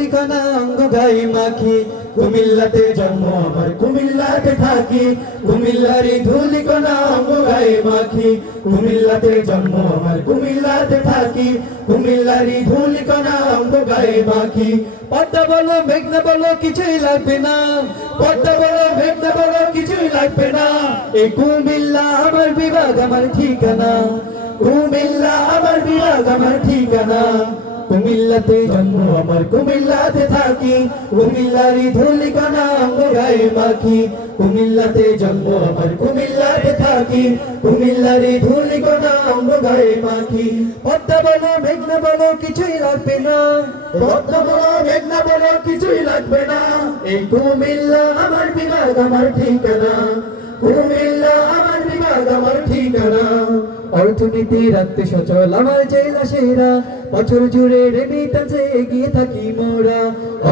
ধুলিকণা অঙ্গ গায়ে মাখি, কুমিল্লাতে জন্ম আমার কুমিল্লাতে থাকি, কুমিল্লারই ধুলিকণা অঙ্গ গায়ে মাখি, কুমিল্লাতে জন্ম আমার কুমিল্লাতে থাকি, কুমিল্লারই ধুলিকণা অঙ্গ গায়ে মাখি। পদ্মা বলো মেঘনা বলো কিছুই লাগবে না, পদ্মা বলো মেঘনা বলো কিছুই লাগবে না, এই কুমিল্লা আমার বিভাগ আমার ঠিকানা, কুমিল্লা আমার বিভাগ আমার ঠিকানা। কুমিল্লাতে জন্ম আমার কুমিল্লাতে থাকি, কুমিল্লারই ধুলিকণা অঙ্গ গায়ে মাখি, কুমিল্লাতে জন্ম আমার কুমিল্লাতে থাকি, কুমিল্লারই ধুলিকণা অঙ্গ গায়ে মাখি। পদ্মা বলো মেঘনা বলো কিছুই লাগবে না, পদ্মা বলো মেঘনা বলো কিছুই লাগবে না, এই কুমিল্লা আমার বিভাগ আমার ঠিকানা, কুমিল্লা আমার বিভাগ আমার ঠিকানা। অর্থনীতি রাখতে সচল আমার জেলা সেরা, বছর জুড়ে রেমিটেন্সে এগিয়ে থাকি মোরা,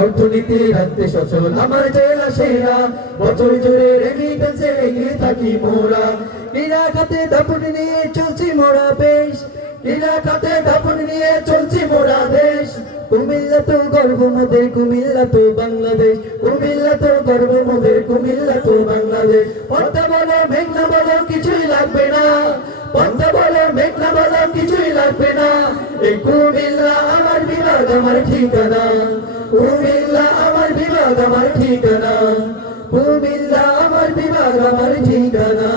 অর্থনীতি রাখতে সচল আমার জেলা সেরা, বছর জুড়ে রেমিটেন্সে এগিয়ে থাকি মোরা। ক্রীড়া খাতে দাপট নিয়ে চলছি মোরা বেশ, ক্রীড়া খাতে দাপট নিয়ে চলছি মোরা দেশ। কুমিল্লা তো গর্ব মোদের, কুমিল্লা তো বাংলাদেশ, কুমিল্লা তো গর্ব মোদের, কুমিল্লা তো বাংলাদেশ। পদ্মা বলো মেঘনা বলো কিছুই লাগবে না, পদ্মা বলো মেঘনা বলো কিছুই লাগবে না, এই কুমিল্লা আমার বিভাগ আমার ঠিকানা, কুমিল্লা আমার বিভাগ আমার ঠিকানা, কুমিল্লা আমার বিভাগ আমার ঠিকানা।